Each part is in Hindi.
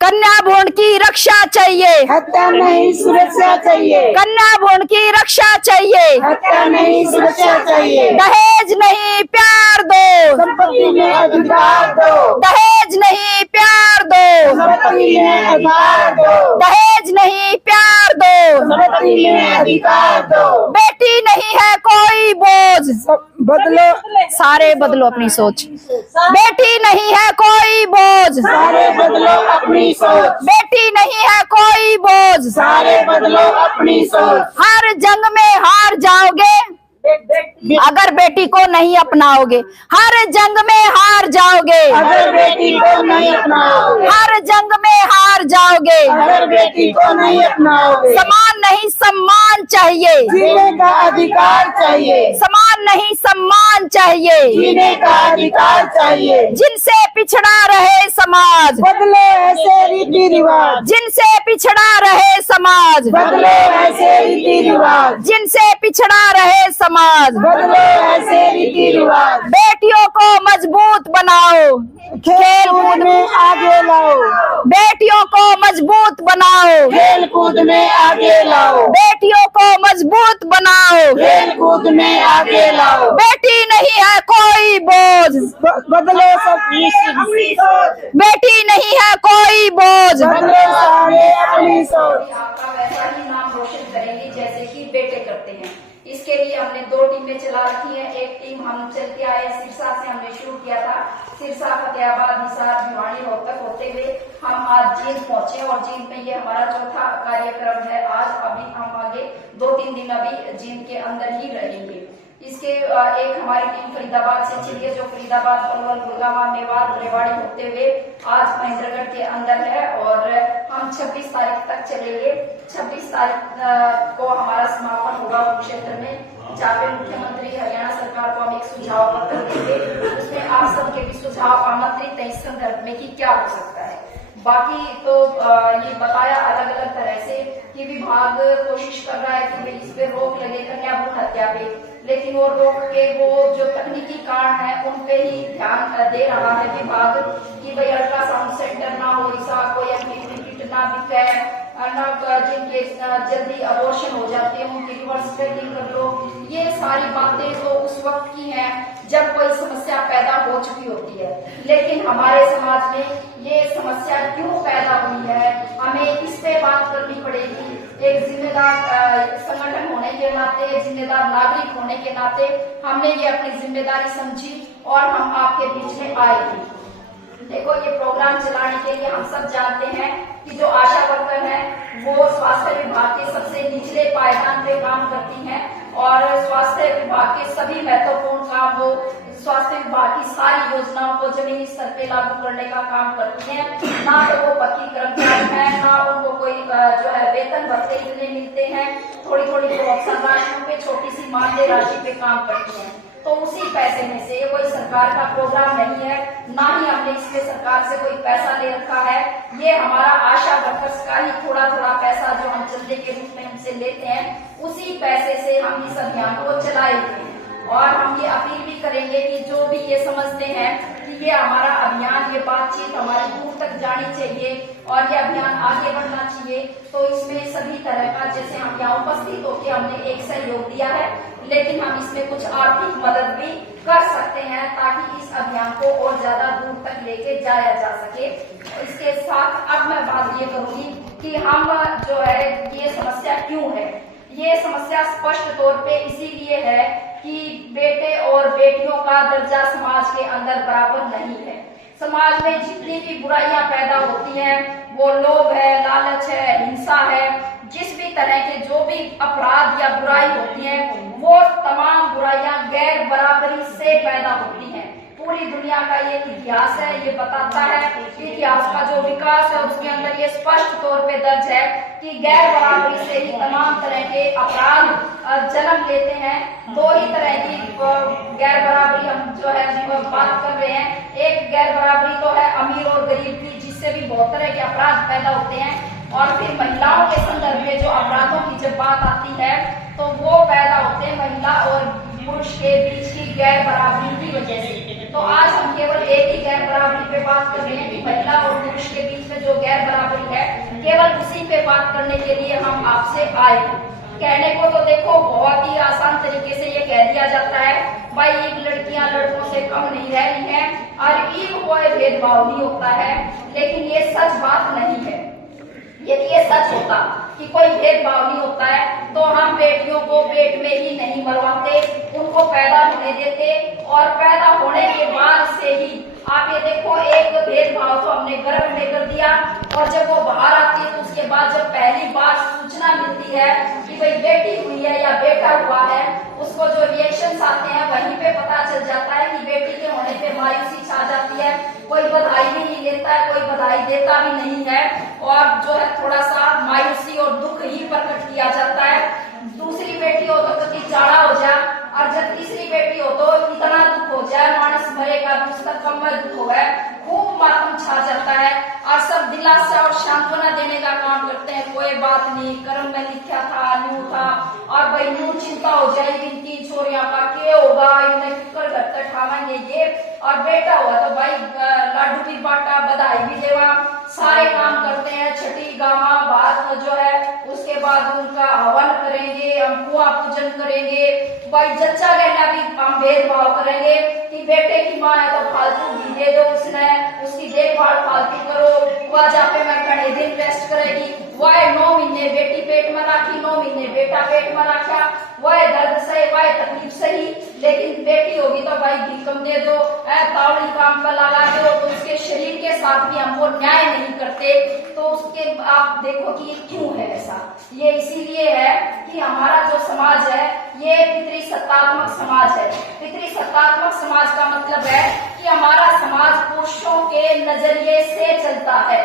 कन्या भ्रूण की रक्षा चाहिए, हत्या नहीं सुरक्षा चाहिए। कन्या भ्रूण की रक्षा चाहिए, हत्या नहीं सुरक्षा चाहिए। दहेज नहीं प्यार दो, संपत्ति में अधिकार दो। दहेज नहीं प्यार दो, संपत्ति में अधिकार दो। दहेज नहीं प्यार दो, संपत्ति में अधिकार दो। बेटी नहीं है कोई बोझ, बदलो सारे बदलो अपनी सोच, बेटी नहीं है कोई बोझ, सारे बदलो अपनी सोच। बेटी नहीं है कोई बोझ, सारे बदलो अपनी सोच। हर जंग में हार जाओगे अगर बेटी को नहीं अपनाओगे, हर जंग में हार जाओगे, अगर बेटी को नहीं अपनाओगे, हर जंग में हार जाओगे, अगर बेटी को नहीं अपनाओगे। समान नहीं सम्मान चाहिए, जीने का अधिकार चाहिए। समान नहीं सम्मान चाहिए, जीने का अधिकार चाहिए। जिनसे पिछड़ा रहे समाज, बदलो ऐसे रीति रिवाज। जिनसे पिछड़ा रहे समाज, बदलो ऐसे रीति रिवाज। जिनसे पिछड़ा रहे समाज, बदलो ऐसे रीति रिवाज। बेटियों को मजबूत बनाओ, खेल कूद में आगे लाओ। बेटियों को मजबूत बनाओ, खेल कूद में आगे लाओ। बेटियों को मजबूत बनाओ, खेल कूद में आगे लाओ। बेटी नहीं है कोई बोझ, बदलो सबकी सोच। बेटी नहीं है कोई बोझ, बदलो सारे अपनी सोच। आपका वैसा ही नाम रोशन करेंगे जैसे कि बेटे करते हैं। इसके लिए हमने 2 टीमें चला रखी हैं। एक टीम हम चलते आए सिरसा से, हमने शुरू किया था। सिरसा, फतेहाबाद, हिसार, भिवानी, रोहतक होते हुए हम आज जींद पहुंचे और जींद में ये हमारा चौथा कार्यक्रम है। आज अभी हम आगे 2-3 दिन अभी जींद के अंदर ही रहेंगे। इसके एक हमारी टीम फरीदाबाद से चली है, जो फरीदाबाद, पलवल, गुड़गांव, मेवात, रेवाड़ी होते हुए आज महेंद्रगढ़ के अंदर है और हम 26 तारीख तक चलेंगे। 26 तारीख को हमारा समापन होगा कुरुक्षेत्र में, जहाँ पे मुख्यमंत्री हरियाणा सरकार को हम एक सुझाव पत्र देंगे। उसमें आप सबके भी सुझाव आमंत्रित है इस संदर्भ में कि क्या हो सकता है। बाकी तो ये बताया अलग अलग तरह से कि विभाग कोशिश कर रहा है कि भाई इस पे रोक लगे कन्या भ्रूण हत्या पे, लेकिन वो रोक के वो जो तकनीकी कारण है उन पे ही ध्यान दे रहा है विभाग कि भाई अल्ट्रासाउंड सेंटर ना हो, ऐसा कोई किट ना बिके, जिनके जल्दी अबॉर्शन हो जाते हैं उनकी रिवर्स ट्रेकिंग कर लो। ये सारी बातें तो उस वक्त की हैं जब कोई समस्या पैदा हो चुकी होती है, लेकिन हमारे समाज में ये समस्या क्यों पैदा हुई है, हमें इस पे बात करनी पड़ेगी। एक जिम्मेदार संगठन होने के नाते, जिम्मेदार नागरिक होने के नाते हमने ये अपनी जिम्मेदारी समझी और हम आपके बीच में आए थे। देखो, ये प्रोग्राम चलाने के लिए हम सब जानते हैं कि जो आशा वर्कर हैं वो स्वास्थ्य विभाग के सबसे निचले पायदान पे काम करती हैं और स्वास्थ्य विभाग के सभी महत्वपूर्ण काम वो स्वास्थ्य विभाग की सारी योजनाओं को जमीनी स्तर पे लागू करने का काम करती हैं। ना तो वो पक्की कर्मचारी हैं, ना उनको कोई जो है वेतन भत्ते इतने मिलते हैं, थोड़ी थोड़ी प्रोत्साहन राशियों पे, छोटी सी मानदेय राशि पे काम करती हैं। तो उसी पैसे में से, ये कोई सरकार का प्रोग्राम नहीं है, ना ही हमने इसमें सरकार से कोई पैसा ले रखा है। ये हमारा आशा वर्कर्स का ही थोड़ा थोड़ा पैसा जो हम चंदे के रूप में उनसे लेते हैं, उसी पैसे से हम इस अभियान को चलाएंगे। और हम ये अपील भी करेंगे कि जो भी ये समझते हैं कि ये हमारा अभियान, ये बातचीत हमारे दूर तक जानी चाहिए और ये अभियान आगे बढ़ना चाहिए, तो इसमें सभी तरह का, जैसे हम यहाँ उपस्थित होकर हमने एक सहयोग दिया है, लेकिन हम इसमें कुछ आर्थिक मदद भी कर सकते हैं ताकि इस अभियान को और ज्यादा दूर तक लेके जाया जा सके। इसके साथ अब मैं बात ये करूंगी कि हम जो है ये समस्या क्यों है। ये समस्या स्पष्ट तौर पे इसीलिए है कि बेटे और बेटियों का दर्जा समाज के अंदर बराबर नहीं है। समाज में जितनी भी बुराइयां पैदा होती हैं, वो लोभ है, लालच है, हिंसा है, जिस भी तरह के जो भी अपराध या बुराई होती है, वो तमाम बुराइयां गैर बराबरी से पैदा होती हैं। पूरी दुनिया का ये इतिहास है, ये बताता है कि इतिहास का जो विकास है उसके अंदर ये स्पष्ट तौर पे दर्ज है कि गैर बराबरी से ही तमाम तरह के अपराध जन्म लेते हैं। 2 ही तरह की गैर बराबरी हम जो है बात कर रहे हैं। एक गैर बराबरी तो है अमीर और गरीब की, जिससे भी बहुत तरह के अपराध पैदा होते हैं। और फिर महिलाओं के संदर्भ में जो अपराधों की जब बात आती है तो वो पैदा होते हैं महिला और पुरुष के बीच की गैर बराबरी की वजह से। तो आज हम केवल एक ही गैर बराबरी पे बात कर रहे हैं कि महिला और पुरुष के बीच में जो गैर केवल उसी पे बात करने के लिए हम आपसे आए हैं। कहने को तो देखो बहुत ही आसान तरीके से ये कह दिया जाता है भाई लड़कियां लड़कों से कम नहीं रह रही हैं और एक कोई भेदभाव नहीं होता है, लेकिन ये सच बात नहीं है। यदि ये सच होता कि कोई भेदभाव नहीं होता है तो हम बेटियों को पेट में ही नहीं मरवाते, उनको पैदा होने देते और पैदा होने के बाद से ही आप ये देखो एक भेदभाव तो हमने गर्भ में कर दिया और जब वो बाहर आती है तो उसके बाद जब पहली बार सूचना मिलती है कि भाई बेटी हुई है या बेटा हुआ है, उसको जो रिएक्शंस आते हैं वहीं पे पता चल जाता है कि बेटी के होने पे मायूसी छा जाती है। कोई बधाई भी नहीं लेता है, कोई बधाई देता भी नहीं है और जो है थोड़ा सा मायूसी और दुख ही प्रकट किया जाता है। दूसरी बेटी हो तो कभी जाड़ा हो जाए और जब तीसरी बेटी हो तो इतना दुख हो जाए मानस मरेगा भी उसका कम में दुख हो है, खूब मातम छा जाता है और सब दिलासा और सांत्वना देने का काम करते हैं। कोई बात नहीं, कर्म में लिखा था न्यू था और भाई न्यू चिंता हो जाएगी इनकी छोरियां का के होगा, इन्हें कुकर घर तक खावेंगे ये, और बेटा हुआ तो भाई लाडू भी बांटा बधाई भी देवा, सारे काम करते हैं। छठी गामा बात जो है उसके बाद उनका हवन करेंगे, हम कुआं पूजन करेंगे, भाई जच्चा रहना भी हम भेदभाव करेंगे कि बेटे की माँ है तो फालतू घी दे दो, उसने उसकी देखभाल फालतू करो, वह जापे में घने दिन रेस्ट करेगी, वह 9 महीने बेटी पेट में राखी, 9 महीने बेटा पेट में रखा, वह दर्द सही वह तकलीफ सही, लेकिन बेटी होगी तो भाई घी कम दे दो, तावड़ी काम पर लगा दो, तो उसके शरीर के साथ भी हम वो न्याय नहीं करते। तो उसके आप देखो कि ये क्यों है ऐसा, ये इसीलिए है कि हमारा जो समाज है ये पितृसत्तात्मक समाज है। पितृसत्तात्मक समाज का मतलब है कि हमारा समाज पुरुषों के नजरिए से चलता है,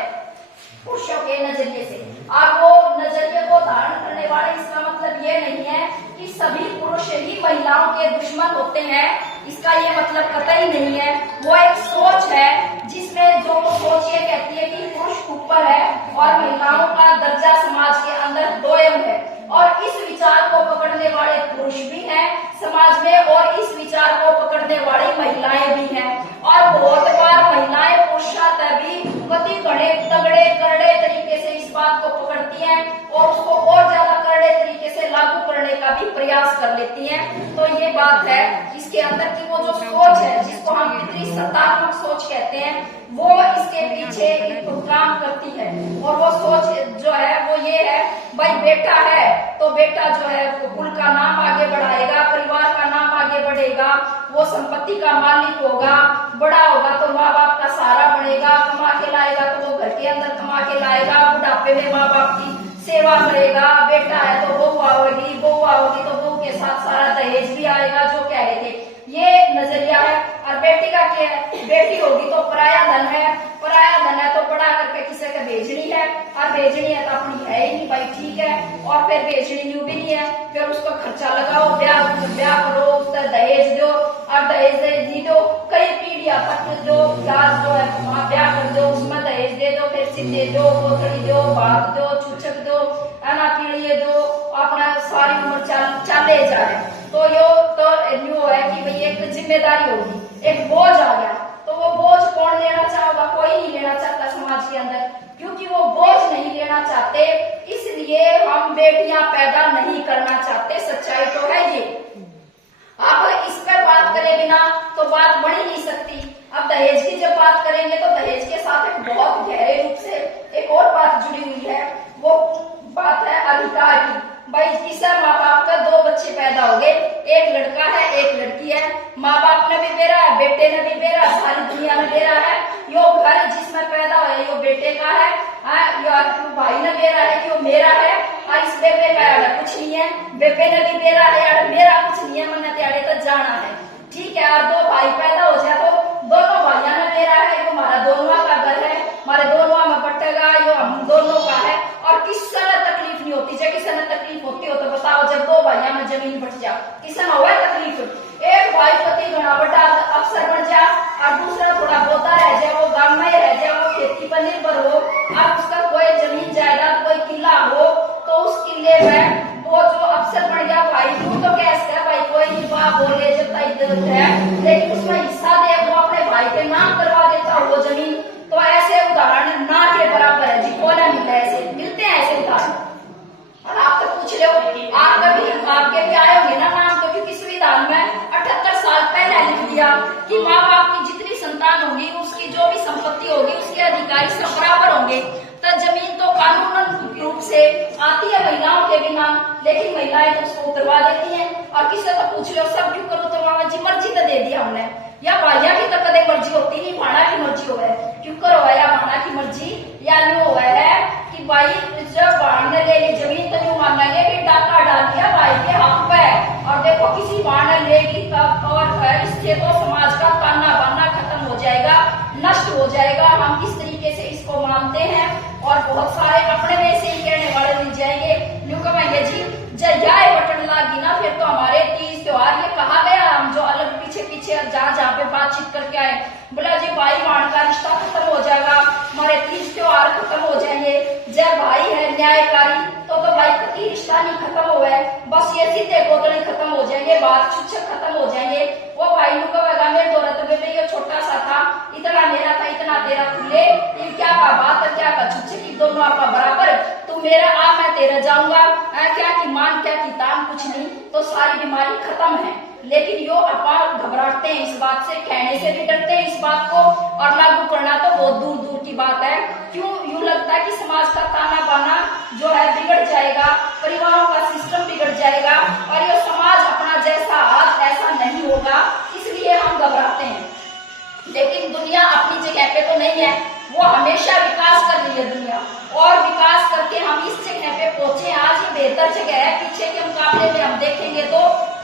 पुरुषों के नजरिए से। आप वो नजरिए को धारण करने वाले, इसका मतलब ये नहीं है कि सभी पुरुष ही महिलाओं के दुश्मन होते हैं, इसका ये मतलब कतई नहीं है। वो एक सोच है जिसमें जो सोच ये कहती है कि पुरुष ऊपर है और महिलाओं का दर्जा समाज के अंदर दोयम है, और इस विचार को पकड़ने वाले पुरुष भी हैं समाज में और इस विचार को पकड़ने वाली महिलाएं भी हैं। और बहुत बार महिलाएं पुरुषार्थ भी कति घड़े तगड़े करड़े तरीके से इस बात को पकड़ती हैं और उसको और ज्यादा करड़े तरीके से लागू करने का भी प्रयास कर लेती हैं। तो ये बात है इसके अंदर की वो जो सोच है जिसको हम पितृसत्तात्मक सोच कहते हैं, वो इसके पीछे एक काम करती है। और वो सोच जो है वो ये है भाई बेटा है तो बेटा जो है कुल का नाम आगे बढ़ाएगा, परिवार का नाम आगे बढ़ेगा, वो संपत्ति का मालिक होगा, बड़ा होगा तो माँ बाप का सहारा बनेगा, कमा के लाएगा तो वो घर के अंदर कमा के लाएगा, बुढ़ापे में माँ बाप की सेवा करेगा। बेटा है तो बहू आओगी, बहू आओगी तो बहू के साथ सारा दहेज भी आएगा, जो कह रहे थे ये नजरिया है। और बेटी का क्या है, बेटी होगी तो पराया धन है, पराया धन है तो पढ़ा करके किसी का भेजनी है, और भेजनी है तो अपनी है ही नहीं भाई, ठीक है, और फिर भेजनी न्यू भी नहीं है, फिर उसका खर्चा लगाओ, ब्याह करो, उसका दहेज दो और दहेज दे दो, कई पीढ़ियां तक जो जो है ब्याह कर दो, उसमें दहेज दे दो, फिर सिद्धे दो, पोतड़ी दो, भाग दो, छुचक दो, अना पीढ़ी दो, अपना सारी उम्र चले जाए। तो यो तो न्यू है कि भाई एक जिम्मेदारी होगी, एक बोझ आ गया, तो वो बोझ कौन लेना चाहेगा, कोई नहीं लेना चाहता समाज के अंदर, क्योंकि वो बोझ नहीं लेना चाहते, इसलिए हम बेटियां पैदा नहीं करना चाहते। सच्चाई तो है ये। अब इस पर बात करे बिना तो बात बढ़ ही नहीं सकती। अब दहेज की जब बात करेंगे तो दहेज के साथ एक बहुत गहरे रूप से एक और बात जुड़ी हुई है, वो बात है अधिकार की। भाई किसी माँ बाप का 2 बच्चे पैदा हो गए, एक लड़का है एक लड़की है, माँ बाप ने भी बेरा है, बेटे ने भी बेरा, सारी दुनिया में बेरा है, यो घर जिसमें पैदा हुआ यो बेटे का है, यो भाई ने बेरा है, यो मेरा है, और इस बेबे का यार कुछ नहीं है, बेबे ने भी बेरा है यार मेरा कुछ नहीं है, मन त्याड़े तक जाना है, ठीक है। और 2 भाई पैदा हो जाए तो दोनों भाइयों ने बेरा है, यो हमारा दोनों का घर है, हमारे दोनों में बटेगा, यो हम दोनों का है, और किसी ने तकलीफ नहीं होती। जब किसी ने तकलीफ होती हो तो बताओ, जब 2 भाइयों में जमीन बट जा, किसी में हुआ तकलीफ, एक भाई पति घना बड़ा अफसर बन जा और दूसरा थोड़ा बोता रह जाए, वो गांव में रह जाए, वो खेती पर निर्भर हो, और उसका कोई जमीन जायदाद कोई किला हो, तो उस किले में वो जो अफसर बन गया भाई, तू तो कैसे है भाई, कोई नहीं बाप बोले जब इधर है, लेकिन उसमें हिस्सा दे, वो अपने भाई के नाम करवा देता वो जमीन। तो ऐसे उदाहरण ना के बराबर है जी, को ना मिला ऐसे भाई सब बराबर होंगे। तो जमीन तो कानूनन रूप से आती है महिलाओं के भी नाम, लेकिन महिलाएं तो उसको उतरवा देती हैं। और किससे तो पूछ लो सब क्यों करो, तो मामा जी मर्जी तो दे दी हमने, या भाइया की तो कदे मर्जी होती नहीं, भाड़ा की मर्जी हो है क्यों करो है, या भाड़ा की मर्जी या न्यू हुआ है कि भाई जब भाड़ ने ले ली जमीन तो न्यू मान लेंगे कि डाका डाल दिया भाई के हाथ पे। और देखो किसी भाड़ ने लेगी तब, और इससे तो समाज का ताना बाना खत्म हो जाएगा, नष्ट हो जाएगा। हम इस तरीके से इसको मानते हैं और बहुत सारे अपने में से ही कहने वाले मिल जाएंगे, न्यू कहेंगे जी जय बटन लागी ना फिर तो हमारे तीज त्योहार ये कहा गया, हम जो अलग पीछे पीछे जहाँ पे बातचीत करके आए, बोला जी भाई भाड़ का रिश्ता खत्म हो जाएगा, हमारे तीज त्योहार खत्म हो जाएंगे, जय भाई है न्यायकारी तो भाई कभी रिश्ता नहीं खत्म हुआ है, बस ये सीधे कोतले खत्म हो जाएंगे, बात छुच्छक खत्म हो जाएंगे। वो भाई नुका वगा मेरे दो रतबे में ये छोटा सा था, इतना मेरा था इतना तेरा खुले, ये क्या का बात है क्या का छुच्छक की दोनों आपका बराबर, तू मेरा आ मैं तेरा जाऊंगा, क्या की मान क्या की तान कुछ नहीं, तो सारी बीमारी खत्म है। लेकिन यो अपन घबराते हैं इस बात से, कहने से भी डरते हैं इस बात को, और लागू करना तो बहुत दूर दूर की बात है। क्यों यूं लगता है कि समाज का ताना बाना जो है बिगड़ जाएगा, परिवारों का सिस्टम बिगड़ जाएगा और ये समाज अपना जैसा हाथ ऐसा नहीं होगा, इसलिए हम घबराते हैं। लेकिन दुनिया अपनी जगह पे तो नहीं है, वो हमेशा विकास कर रही है दुनिया, और विकास करके हम इस जगह पे पहुंचे। आज ये बेहतर जगह है, पीछे के मुकाबले में हम देखेंगे तो,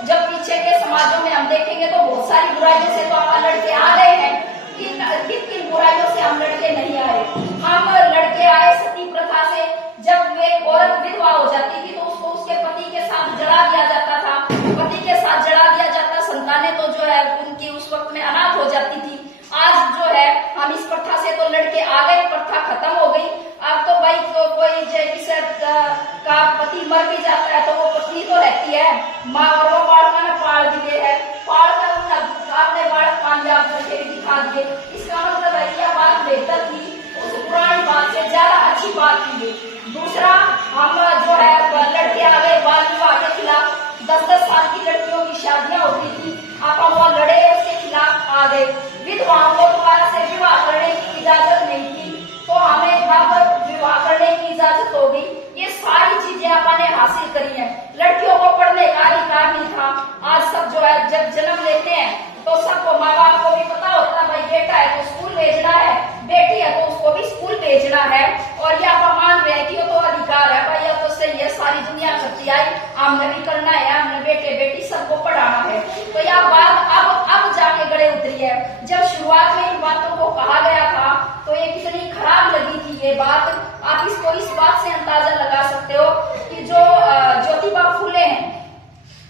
जब पीछे के समाजों में हम देखेंगे तो बहुत सारी बुराइयों से तो हम लड़के आ रहे हैं, किन किन बुराइयों से हम लड़के नहीं आए। हम लड़के आए सती प्रथा से, जब एक औरत विधवा हो जाती थी तो उसको उसके पति के साथ जला दिया जाता था, पति के साथ जला दिया जाता, संतानें तो जो है उनकी उस वक्त में अनाथ हो जाती थी। आज जो है हम इस प्रथा से तो लड़के आ गए, प्रथा खत्म हो गई। अब तो भाई कोई किसी का पति मर भी जाता है तो वो पत्नी तो रहती है, माँ और वो बालका ने पाल दिए है, पाल कर आपने बालक कामयाब करके दिखा दिए। इसका मतलब है यह बात बेहतर थी, उस पुरानी बात से ज्यादा अच्छी बात थी। दूसरा हम जो है लड़के आ गए बाल विवाह के खिलाफ, 10-10 साल की लड़कियों की शादियां होती थी, आप वो लड़े उसके खिलाफ आ गए। विधवाओं को दोबारा से विवाह करने की इजाजत नहीं थी तो हमें अब विवाह करने की इजाजत होगी। ये सारी चीजें आपने हासिल करी हैं। लड़कियों को पढ़ने का अधिकार नहीं था, आज सब जो है जब जन्म लेते हैं तो सबको माँ बाप को भी पता होता है भाई बेटा है तो स्कूल भेजना है, बेटी है तो उसको भी स्कूल भेजना है, और ये आप मान रहे हैं कि ये तो अधिकार है भाई, अब तो सही है सारी दुनिया करती आई, हमने भी करना है, हमने बेटे बेटी सबको पढ़ाना है। तो यह बात अब जाके गड़े उतरी है। जब शुरुआत में इन बातों को कहा गया था तो ये कितनी खराब लगी थी ये बात, आप इसको इस बात से अंदाजा लगा सकते हो कि जो ज्योतिबा फुले हैं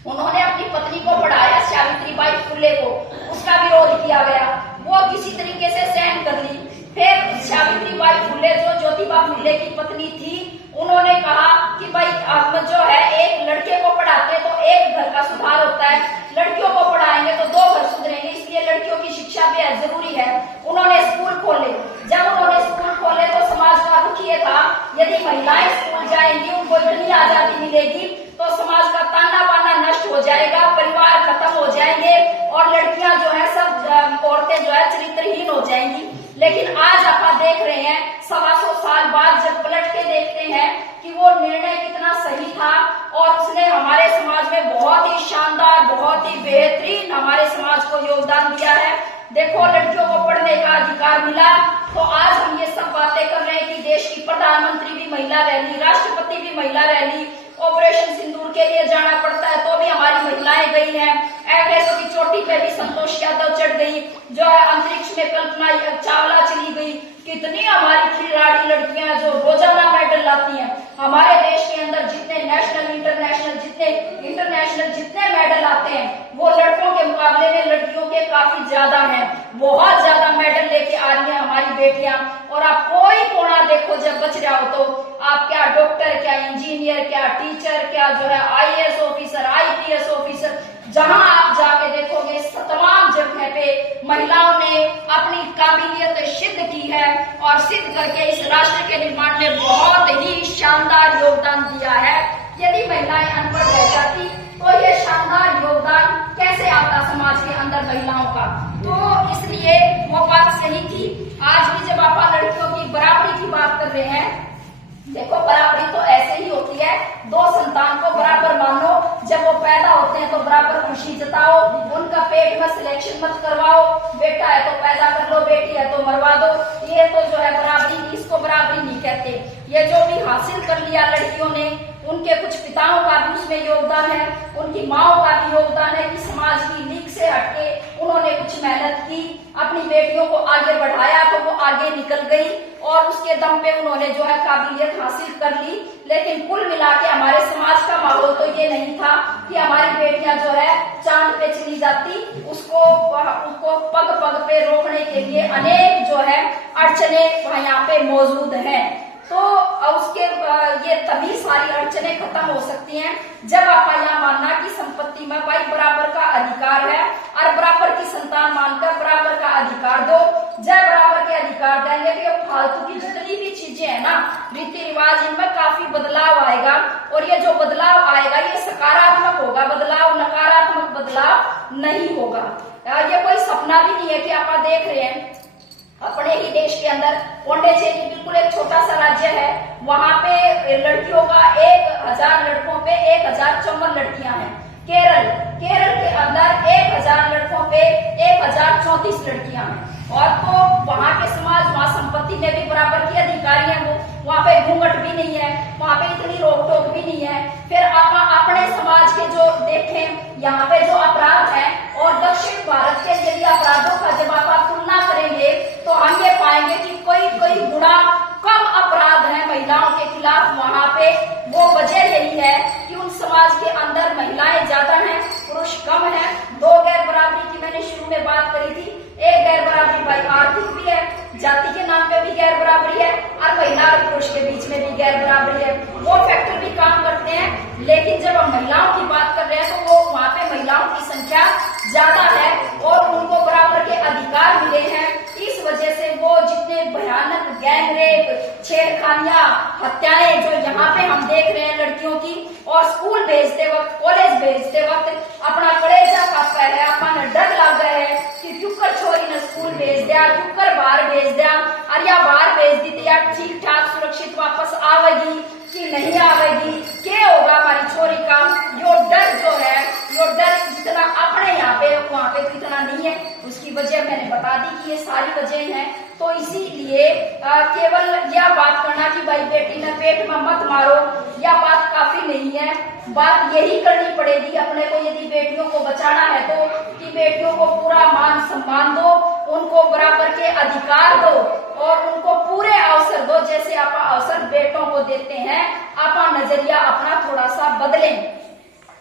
उन्होंने अपनी पत्नी को पढ़ाया, सावित्रीबाई फुले को, उसका विरोध किया गया, वो किसी तरीके से सहन कर ली। फिर सावित्रीबाई फुले जो ज्योतिबा फुले की पत्नी थी, उन्होंने कहा कि भाई अब जो है एक लड़के को पढ़ाते तो एक घर का सुधार होता है, लड़कियों को पढ़ाएंगे तो 2 घर सुधरेंगे, इसलिए लड़कियों की शिक्षा बेहद जरूरी है। उन्होंने स्कूल खोले, जब उन्होंने स्कूल खोले तो समाज का रुख ये था यदि महिलाएं स्कूल जाएंगी उनको इतनी आजादी मिलेगी तो समाज का ताना बाना नष्ट हो जाएगा, परिवार खत्म हो जाएंगे और लड़कियां जो है सब औरतें जो है चरित्रहीन हो जाएंगी। लेकिन आज आप देख रहे हैं 125 साल बाद जब पलट के देखते हैं कि वो निर्णय कितना सही था और उसने हमारे समाज में बहुत ही शानदार, बहुत ही बेहतरीन हमारे समाज को योगदान दिया है। देखो लड़कियों को पढ़ने का अधिकार मिला तो आज हम ये सब बातें कर रहे हैं कि देश की प्रधानमंत्री भी महिला रैली, राष्ट्रपति भी महिला रैली, ऑपरेशन सिंदूर के लिए जाना पड़ता है तो भी हमारी महिलाएं गई हैं, एवरेस्ट की चोटी पे भी संतोष यादव चढ़ गई, जो है अंतरिक्ष में कल्पना चावला चली गई। कितनी हमारी खिलाड़ी लड़कियां जो रोजाना मेडल लाती हैं, हमारे देश के अंदर जितने नेशनल इंटरनेशनल जितने मेडल आते हैं वो लड़कों के मुकाबले में लड़कियों के काफी ज्यादा हैं, बहुत ज्यादा मेडल लेके आ रही हैं हमारी बेटियां। और आप कोई कोना देखो जब बच रहा हो तो आप क्या डॉक्टर, क्या इंजीनियर, क्या टीचर, क्या जो है IAS ऑफिसर, IPS ऑफिसर, जहां आप जाके देखोगे तमाम जगह पे महिलाओं ने अपनी काबिलियत सिद्ध की है और सिद्ध करके इस राष्ट्र के निर्माण में बहुत ही शानदार योगदान दिया है। यदि महिलाएं अनपढ़ रह जाती तो ये शानदार योगदान कैसे आता समाज के अंदर महिलाओं का। तो इसलिए वो बात सही थी। आज भी जब आप लड़कियों की बराबरी की बात कर रहे हैं, देखो बराबरी तो ऐसे ही होती है, दो संतान को बराबर मानो, जब वो पैदा होते हैं तो बराबर खुशी जताओ, उनका पेट में सिलेक्शन मत करवाओ, बेटा है तो पैदा कर लो, बेटी है तो मरवा दो, ये तो जो है बराबरी, इसको बराबरी नहीं कहते। ये जो भी हासिल कर लिया लड़कियों ने, उनके कुछ पिताओं का भी उसमें योगदान है, उनकी माओ का भी योगदान है कि समाज की लीक से हटके उन्होंने कुछ मेहनत की, अपनी बेटियों को आगे बढ़ाया तो वो आगे निकल गई और उसके दम पे उन्होंने जो है काबिलियत हासिल कर ली। लेकिन कुल मिला के हमारे समाज का माहौल तो ये नहीं था कि हमारी बेटियां जो है चांद पे चली जाती, उसको पग पग पे रोकने के लिए अनेक जो है अड़चने यहाँ पे मौजूद हैं। तो उसके ये तभी सारी अड़चने खत्म हो सकती हैं जब आप यह मानना कि संपत्ति में भाई बराबर का अधिकार है और बराबर की संतान मानकर बराबर का अधिकार दो। जब बराबर के अधिकार देंगे तो ये फालतू की जितनी भी चीजें है ना, रीति रिवाज, इनमें काफी बदलाव आएगा और ये जो बदलाव आएगा ये सकारात्मक होगा बदलाव, नकारात्मक बदलाव नहीं होगा। ये कोई सपना भी नहीं है कि आप देख रहे हैं अपने ही देश के अंदर पौंडीचेरी बिल्कुल एक छोटा सा राज्य है, वहां पे लड़कियों का 1000 लड़कों पे 1054 लड़कियां हैं। केरल के अंदर 1000 लड़कों पे 1034 लड़कियां हैं। और तो वहां के समाज, वहां संपत्ति में भी बराबर की अधिकारी है, वो वहां पे घूंघट भी नहीं है, वहां पे इतनी रोक टोक भी नहीं है। फिर आप अपने समाज के जो देखें यहाँ पे जो अपराध है और दक्षिण भारत के यदि अपराधों का जब आप तुलना करेंगे तो हम ये पाएंगे कि कोई गुना कम अपराध है महिलाओं के खिलाफ वहां पे। वो वजह यही है कि उन समाज के अंदर महिलाएं ज्यादा हैं, पुरुष कम है। दो गैर बराबरी की मैंने शुरू में बात करी थी, एक गैर बराबरी भाई आर्थिक भी है, जाति के नाम पे भी गैर बराबरी है और महिला और पुरुष के बीच में भी गैर बराबरी है। वो फैक्टर भी काम करते हैं, लेकिन जब हम महिलाओं की बात कर रहे हैं तो वो वहां पे महिलाओं की संख्या ज्यादा है और उनको बराबर के अधिकार मिले हैं। इस वजह से वो जितने भयानक गैंग रेप, छेड़खानियां, हत्याएं जो यहाँ पे हम देख रहे हैं लड़कियों की, और स्कूल भेजते वक्त, कॉलेज भेजते वक्त अपना कलेजा कापा है, अपना डर लग रहा है कि क्योंकर छोरी ने स्कूल भेज दिया, क्योंकर बाहर भेज दिया, और या बाहर भेज दी या ठीक ठाक सुरक्षित वापस आवेगी कि नहीं आवेगी, क्या होगा हमारी छोरी का। यो डर जो है, यो डर जितना अपने यहाँ पे वहां पे तो इतना नहीं है। उसकी वजह मैंने बता दी कि ये सारी वजह हैं। तो इसीलिए केवल यह बात करना कि भाई बेटी ने पेट में मत मारो, यह बात काफी नहीं है। बात यही करनी पड़ेगी अपने को, यदि बेटियों को बचाना है तो, कि बेटियों को पूरा मान सम्मान दो, उनको बराबर के अधिकार दो और उनको पूरे अवसर दो जैसे आप अवसर बेटों को देते हैं। आप नजरिया अपना थोड़ा सा बदलें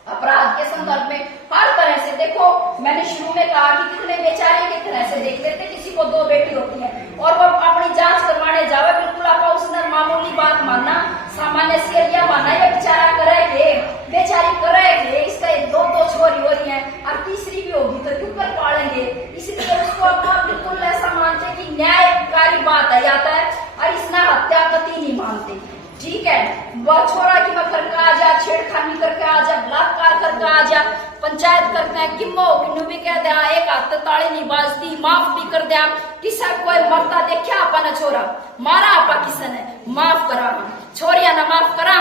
अपराध के संदर्भ में। हर तरह से देखो, मैंने शुरू में कहा कि कितने बेचारे की तरह से देख लेते, किसी को 2 बेटी होती है और वो अपनी जांच करवाने जावे, बिल्कुल आप उसने मामूली बात मानना, सामान्य से यह मानना ये बेचारा करेंगे, बेचारी करेंगे, इसका 2 छोरी हो रही है और तीसरी भी होगी तो क्यों कर पालेंगे। इसलिए उसको आप बिल्कुल ऐसा मानते कि न्यायकारी बात है जाता है और इसने हत्या गति नहीं मानते। ठीक है, वह छोरा की मैं करके आ जा, छेड़खानी करके आ जा, बलात्कार करके आ जा, पंचायत करते हैं, किम्मो किन्नू भी कह दिया, एक हाथ ताली नहीं बाजती, माफ भी कर दिया। किसा कोई मरता देखा आपा ने छोरा मारा, आपा किसने माफ करा, छोरिया ना माफ करा,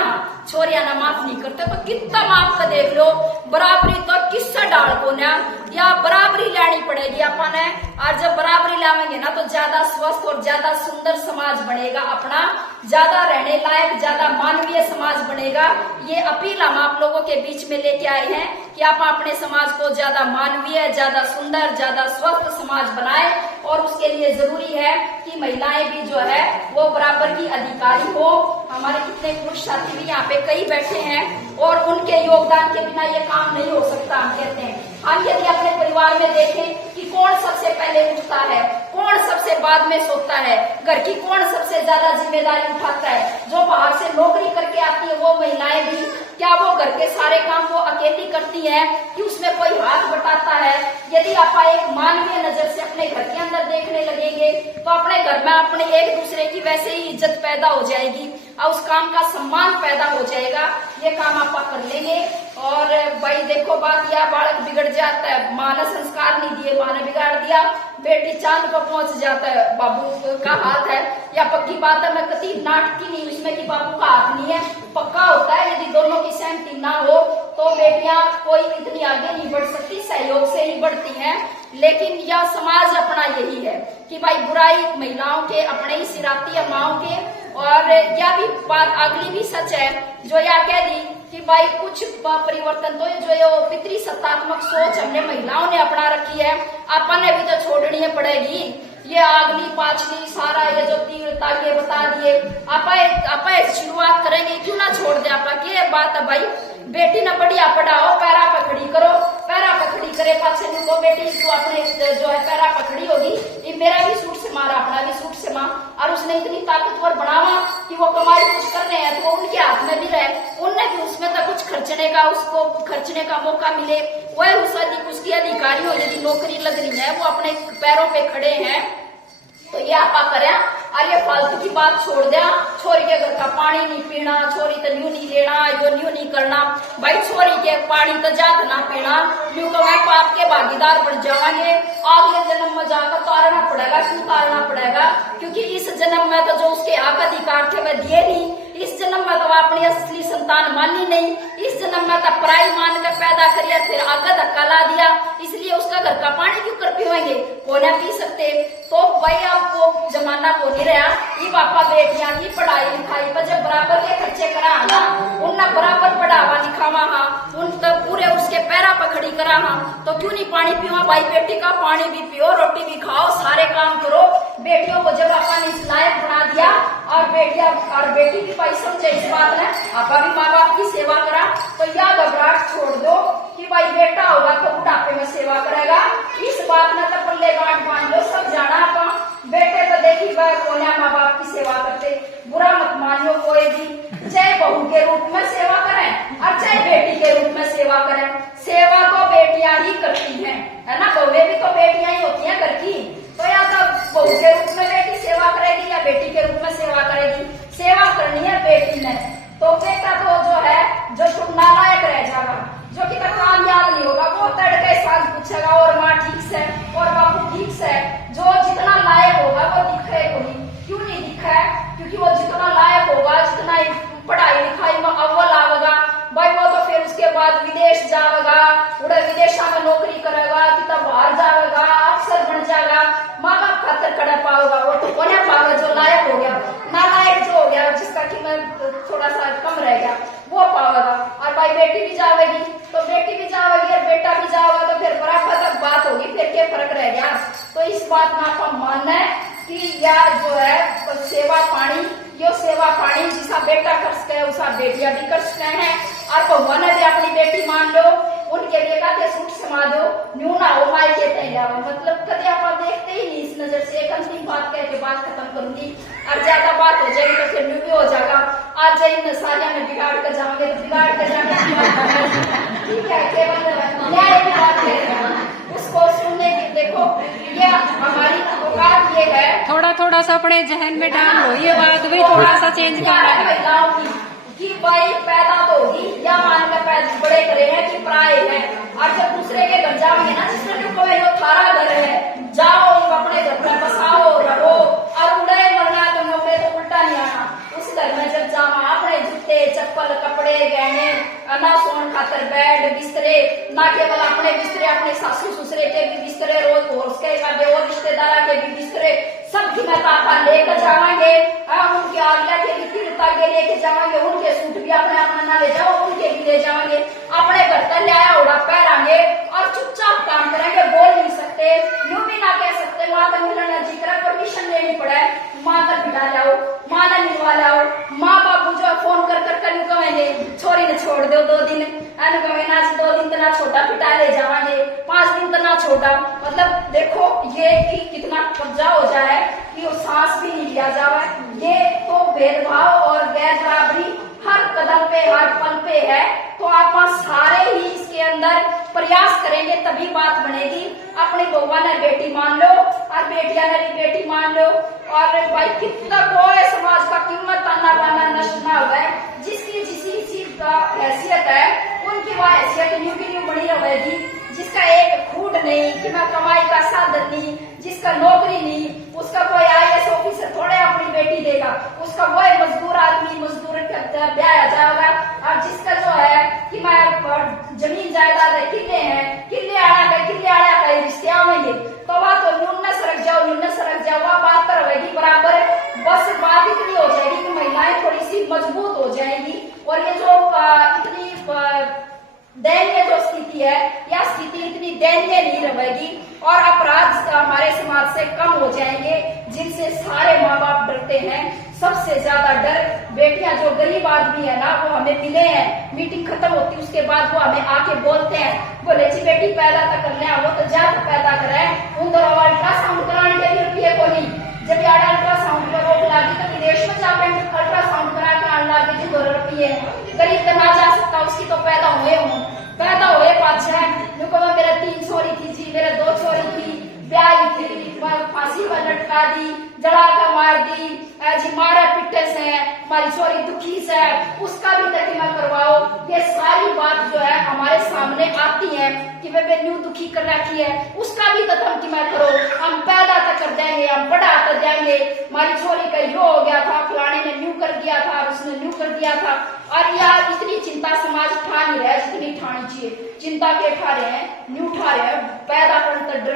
छोरिया ना माफ नहीं करते तो कितना माफ का देख लो। बराबरी तो किस्सा डाल को ना, या बराबरी लानी पड़ेगी आपा ने। और जब बराबरी लावेंगे ना तो ज्यादा स्वस्थ और ज्यादा सुंदर समाज बनेगा अपना, ज्यादा रहने लायक, ज्यादा मानवीय समाज बनेगा। ये अपील हम आप लोगों के बीच में लेके आए हैं कि आप अपने समाज को ज्यादा मानवीय, ज्यादा सुंदर, ज्यादा स्वस्थ समाज बनाए और उसके लिए जरूरी है कि महिलाएं भी जो है वो बराबर की अधिकारी हो। हमारे कितने पुरुष साथी भी यहाँ पे कई बैठे हैं और उनके योगदान के बिना ये काम नहीं हो सकता। हम कहते हैं, हम यदि अपने परिवार में देखें कि कौन सबसे पहले उठता है, कौन सबसे बाद में सोता है, घर की कौन सबसे ज्यादा जिम्मेदारी उठाता है, जो बाहर से नौकरी करके आती है वो महिलाएं भी, क्या वो घर के सारे काम वो अकेली करती है कि उसमें कोई हाथ बटाता है। यदि आप एक मानवीय नजर से अपने घर के अंदर देखने लगेंगे तो अपने घर में अपने एक दूसरे की वैसे ही इज्जत पैदा हो जाएगी। और उस काम का सम्मान पैदा हो जाएगा। ये काम आप कर लेंगे। और भाई देखो बात यह, बालक बिगड़ जाता है, माँ ने संस्कार नहीं दिए, माँ ने बिगाड़ दिया, बेटी चांद पर पहुंच जाता है, बाबू का हाथ है। या पक्की बात है, मैं कभी नाटकी नहीं उसमें कि बाबू का हाथ नहीं है, पक्का होता है। यदि दोनों की सहमति ना हो तो बेटियां कोई इतनी आगे नहीं बढ़ सकती, सहयोग से ही बढ़ती हैं। लेकिन यह समाज अपना यही है कि भाई बुराई महिलाओं के अपने ही सिराती है, माओ के। और यह भी बात अगली भी सच है जो यह कह दी कि भाई कुछ परिवर्तन तो जो ये पितृ सत्तात्मक सोच हमने महिलाओं ने अपना रखी है, अपन ने भी तो छोड़नी है पड़ेगी। ये आगली पाछली सारा ये जो तीव्रता के बता दिए, आप शुरुआत करेंगे, क्यों ना छोड़ दे आपा। ये बात है भाई, बेटी ना बढ़िया पढ़ाओ, पैरा पे खड़ी करो, पैरा पे खड़ी करे पाछे को बेटी तो अपने जो है पैरा पे खड़ी होगी। ये मेरा भी सूट से मारा, अपना भी सूट से माँ, और उसने इतनी ताकतवर बनावा कि वो कमाई कुछ कर रहे हैं तो उनके हाथ में भी रहे, उनने भी उसमें तो कुछ खर्चने का, उसको खर्चने का मौका मिले। वह उसकी अधिकारी हो, यदि नौकरी लग रही है, वो अपने पैरों पे खड़े हैं, तो ये आपा करें। और ये फालतू की बात छोड़ दिया, छोरी के घर का पानी नहीं पीना, छोरी तो न्यू नहीं लेना, यो न्यू नहीं करना। भाई छोरी के पानी तो जात ना पीना, न्यू को मैं पाप के भागीदार बन जाएंगे। अगले जन्म में जाकर तारना पड़ेगा। क्यों तारना पड़ेगा? क्योंकि इस जन्म में तो जो उसके हक अधिकार थे वह दिए नहीं, इस जन्म में तो अपनी असली संतान मानी नहीं, इस जन्म में तो पराई मान कर पैदा करिए, फिर आगे धक्का ला दिया, इसलिए उसका घर का पानी क्यों कर पीवेंगे, को ना पी सकते। तो भाई अब वो जमाना को नहीं रहा। ये पापा बेटियां की पढ़ाई लिखाई पर जब बराबर के खर्चे करा ना, उनने बराबर पढ़ावा लिखावा, हाँ उन तब पूरे उसके पैरा पर खड़ी करा, हाँ तो क्यों नहीं पानी पीवा। भाई बेटी का पानी भी पियो, रोटी भी खाओ, सारे काम करो। बेटियों को जब अपन इस लायक बना दिया, और बेटियां और बेटी भी भाई समझे इस बात में, आपा भी माँ बाप की सेवा करा, तो यह घबराहट छोड़ दो कि भाई बेटा होगा तो बुढ़ापे में सेवा करेगा। इस बात में तो पल्ले गांठ बांध लो, सब जाना आपा। बेटे तो देखी वह कोने माँ बाप की सेवा करते, बुरा मत मानियो कोई भी, चाहे बहू के रूप में सेवा करें और चाहे बेटी के रूप में सेवा करें। सेवा तो बेटियां ही करती हैं, है ना, बहुएं भी तो बेटियां ही होती हैं घर की। तो या तो बहू के रूप में बेटी सेवा करेगी या बेटी के रूप में सेवा करेगी, सेवा करनी है बेटी ने। तो बेटा तो जो है जो तुम नालायक रह जाएगा, जो कि कामयाब नहीं होगा, वो तड़के साथ पूछेगा और माँ ठीक से और बापू ठीक से। जो जितना लायक होगा वो दिखे को नहीं, क्यों नहीं दिखा है? क्योंकि वो जितना लायक होगा, जितना पढ़ाई लिखाई में अव्वल आवेगा, भाई वो तो फिर उसके बाद विदेश जाएगा, उड़े विदेशा में नौकरी करेगा, कितना बाहर जाएगा, अफसर बन जाएगा, माँ बाप खातर खड़ा पाओगा। वो तो कोने पाओगा जो लायक हो गया, नालायक जो हो गया, जिसका कीमत थोड़ा सा कम रह गया, वो पाओगा। और भाई बेटी भी जाएगी तो बेटी भी जाएगी और बेटा भी जाएगा, तो फिर बराबर तक बात होगी, फिर क्या फर्क रह गया। तो इस बात में आपका मानना है कि यह जो है सेवा पानी, यो सेवा पानी जिसका बेटा कर सके उसका बेटियां भी कर सकते हैं। और भगवान ने भी अपनी बेटी मान लो, उनके लिए कहते सूट समा दो, न्यू ना हो माई के तैयार। मतलब कभी आप देखते ही नहीं इस नजर से। एक अंतिम बात कह के बात खत्म करूंगी, और ज्यादा बात हो जाएगी तो फिर न्यू भी हो जाएगा। आज इन सारिया में बिगाड़ कर जाओगे तो बिगाड़ कर जाएंगे, ठीक है, केवल न्याय की बात है, उसको सुनने की। देखो ये हमारी औकात ये है, थोड़ा थोड़ा सा अपने जहन में डाल लो, ये बात भी थोड़ा सा चेंज करना है महिलाओं की कि भाई पैदा तो होगी या मान कर पैदा बड़े करे हैं कि पराए हैं। और जब दूसरे के घर जाओगे ना, जिसमें जो थारा घर है, जाओ अपने घर में बसाओ रहो, और उड़े मरना तो नौकरी तो उल्टा नहीं आना। उस घर में जब जाओ अपने जूते चप्पल कपड़े गहने, ना सोन खातर बेड बिस्तरे, ना केवल अपने बिस्तरे, अपने सासू ससुरे के भी बिस्तरे, रोज उसके और रिश्तेदार के भी बिस्तरे, सब जिम्मेदार लेकर जाएंगे। उनके आज्ञा के भी तीर्थता के लेके जाएंगे, उनके सूट भी अपने अपना ना ले जाओ, उनके भी ले जाएंगे, अपने घर तक लाया उड़ा पैरांगे और चुपचाप काम करेंगे। बोल नहीं सकते, यूं भी ना कह सकते माँ तक मिलना जिक्र परमिशन लेनी पड़े, माँ तक बिठा लाओ, माँ ने मिलवा लाओ। माँ बापू जो फोन कर कहेंगे छोरी ने छोड़ दो 2 दिन, ना 2 दिन तो ना छोटा पिटा ले जाएंगे, 5 दिन तो ना छोटा। मतलब देखो ये कि कितना कब्जा हो जाए कि वो सांस भी नहीं लिया जाए। ये तो भेदभाव और गैर बराबरी हर कदम पे हर पल पे है। तो आप सारे ही इसके अंदर प्रयास करेंगे तभी बात बनेगी। अपनी बउआ ने बेटी मान लो और बेटिया ने भी बेटी मान लो। और भाई कितना कोई समाज का कीमत आना बाना नष्ट तो न्यू की न्यू बनी रहेगी, जिसका एक फूड नहीं, कि मैं कमाई का साधन नहीं, जिसका नौकरी नहीं, उसका कोई IAS ऑफिसर थोड़े अपनी बेटी देगा, उसका वही मजदूर आदमी मजदूर ब्याह जाएगा। और जिसका जो है कि मैं जमीन जायदाद है, किले आड़ा का रिश्ते आवेंगे, तो वह तो न्यून सड़क जाओ वह बात तो रहेगी बराबर। बस बात इतनी हो जाएगी कि महिलाएं थोड़ी सी मजबूत हो जाएंगी, और ये जो इतनी दयनीय जो स्थिति है, यह स्थिति इतनी दयनीय नहीं रहेगी, और अपराध हमारे समाज से कम हो जाएंगे, जिनसे सारे माँ बाप डरते हैं। सबसे ज्यादा डर बेटियां, जो गरीब आदमी है ना, वो हमें मिले हैं, मीटिंग खत्म होती है उसके बाद वो हमें आके बोलते हैं, बोले जी बेटी पैदा तो कर ले, वो तो ज्यादा पैदा करे, उनको अल्ट्रासाउंड कराने के लिए रुपये को नहीं। जब यार अल्ट्रासाउंड पर रोक लागी तो विदेश में जाकर अल्ट्रासाउंड करा के आने लगे जी 2 रुपये, गरीब तो ना जा सकता, उसकी तो पैदा हुए पाछा मेरा 3 छोरी थी जी, मेरे 2 छोरी थी, ब्याह थी, फांसी पर लटका दी, जला कर मार दी जी, मारा पिटे से हमारी छोरी दुखी से, उसका भी तर्जुमा करवाओ। ये सारी बात जो है हमारे सामने आती है कि वे न्यू दुखी कर रखी है, उसका भी तर्जुमा करो। हम पैदा तो कर देंगे, हम बढ़ा तो देंगे, हमारी छोरी का यो हो गया था, फलाने ने न्यू कर दिया था, उसने न्यू कर दिया था। और यार इतनी चिंता समाज उठा नहीं रहा है जितनी उठानी चाहिए। चिंता के उठा रहे हैं, न्यू उठा रहे हैं, पैदा करने तक डर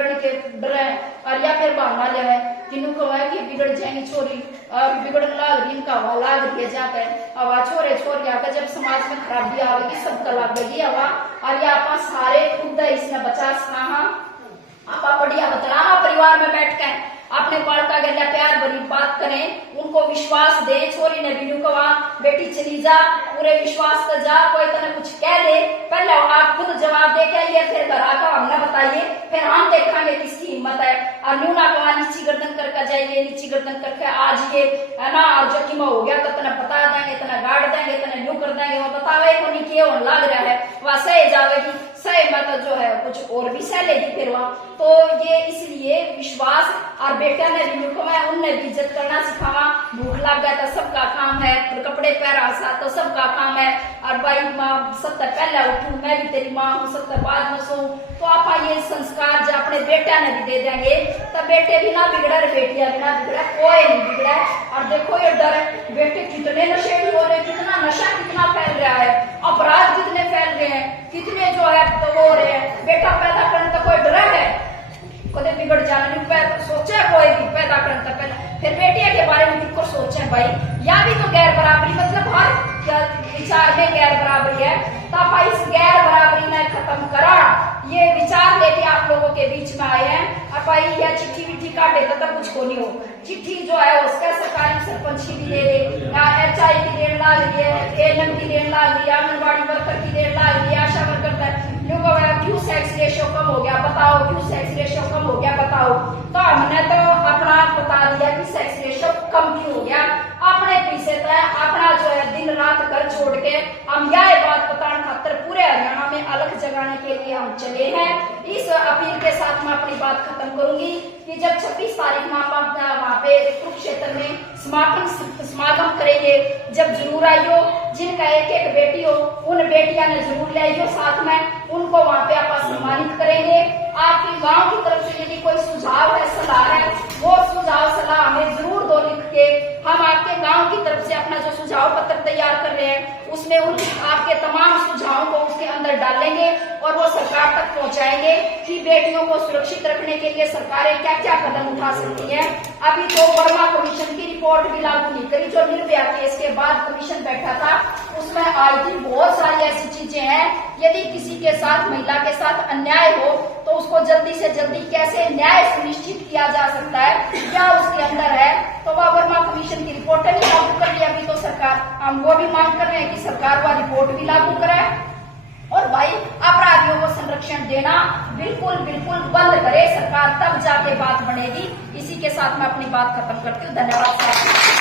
और या फिर बहाना ले है जिन्हों को है कि बिगड़ जाएंगी छोरी, और बिगड़ लाग रही इनका हवा लाग रही है जाता है हवा, छोरे छोर जाकर जब समाज में खराबी आवेगी सबका लगेगी हवा। और ये आप सारे खुद इसमें बचा सका, आप बढ़िया बतलाना परिवार में बैठ के अपने बालका गया प्यार भरी बात करें, उनको विश्वास दे। छोरी ने भी कहा बेटी चली जा, पूरे विश्वास से जा, कोई तने कुछ कह दे पहले आप खुद जवाब दे के ये फिर घर आकर हमने बताइए, फिर हम देखेंगे किसकी हिम्मत है। और न्यू ना कहा नीची गर्दन करके जाइए, नीची गर्दन करके आज ये है ना, और जो किमा हो गया तो तना बता देंगे, तना गाड़ देंगे, तना न्यू कर देंगे, वो बतावे को नहीं किए लग रहा है वह सह जावेगी, सह मतलब जो है कुछ और भी सह लेगी फिर वहां। तो ये इसलिए विश्वास, और बेटा ने भी उनने भी इज्जत करना सिखावा। भूख लग गया तो सबका काम है, कपड़े पहरा सा तो सबका काम है, और भाई माँ सबसे पहले उठू, मैं भी तेरी माँ हूँ, सबसे बाद में सोऊं। तो आप ये संस्कार जो अपने बेटा ने भी दे देंगे तो बेटे भी ना बिगड़ा, बेटियां भी ना बिगड़ा, कोई नहीं बिगड़ा। और देखो ये डर बेटे कितने नशेड़ी हो रहे, कितना नशा कितना फैल रहा है, अपराध कितने फैल रहे हैं, कितने जो है तो वो हो रहे हैं। बेटा पैदा करने तो कोई डर है, कदे बिगड़ जाने सोचे कोई भी पैदा करने तो पहले, फिर बेटिया के बारे में किसको सोचे भाई, या भी तो गैर बराबरी, मतलब हर विचार में गैर बराबरी है, तो भाई इस गैर बराबरी ने खत्म करा। ये विचार लेके आप लोगों के बीच में आए हैं। अब भाई यह चिट्ठी विट्ठी काटे तो कुछ को नहीं हो, चिट्ठी जो है उसका सरकारी सरपंच की भी दे दे, HI की देन ला रही है, ANM की देन ला रही है, आंगनबाड़ी वर्कर की देन ला रही है, आशा वर्कर क्यों सेक्स रेशियो कम हो गया बताओ, क्यों सेक्स रेशियो कम हो गया बताओ। तो हमने तो अपना बता दिया कि सेक्स रेशियो कम क्यों हो गया, अपने पीछे तो अपना जो है दिन रात घर छोड़ के हम यह बात बताने खातर पूरे हरियाणा में अलग जगाने के लिए हम चले हैं। इस अपील के साथ मैं अपनी बात खत्म करूंगी कि जब 26 तारीख में वहां पे कुरुक्षेत्र में समागम करेंगे, जब जरूर आइयो, जिनका एक एक बेटी हो उन बेटियां ने जरूर ले आइयो साथ में, उनको वहां पे आप सम्मानित करेंगे। आपकी गांव की तरफ से यदि कोई सुझाव है, सलाह है, वो सुझाव सलाह हमें जरूर दो लिख के। हम आपके गांव की तरफ से अपना जो सुझाव पत्र तैयार कर रहे हैं उसमें उन आपके तमाम सुझावों को उसके अंदर डालेंगे और वो सरकार तक पहुंचाएंगे कि बेटियों को सुरक्षित रखने के लिए सरकारें क्या क्या कदम उठा सकती है। अभी तो वर्मा कमीशन की रिपोर्ट भी लागू नहीं करी, जो निर्भया केस के बाद कमीशन बैठा था उसमें आई थी बहुत सारी ऐसी चीजें हैं। यदि किसी के साथ, महिला के साथ अन्याय हो तो उसको जल्दी से जल्दी कैसे न्याय सुनिश्चित किया जा सकता है, क्या उसके अंदर है, तो वह वर्मा कमीशन की रिपोर्ट भी लागू कर लिया अभी तो सरकार। हम वो भी मांग कर रहे हैं कि सरकार वह रिपोर्ट भी लागू कराए और भाई अपराधियों को संरक्षण देना बिल्कुल बिल्कुल बंद करे सरकार, तब जाके बात बनेगी। इसी के साथ मैं अपनी बात खत्म करती हूँ। धन्यवाद।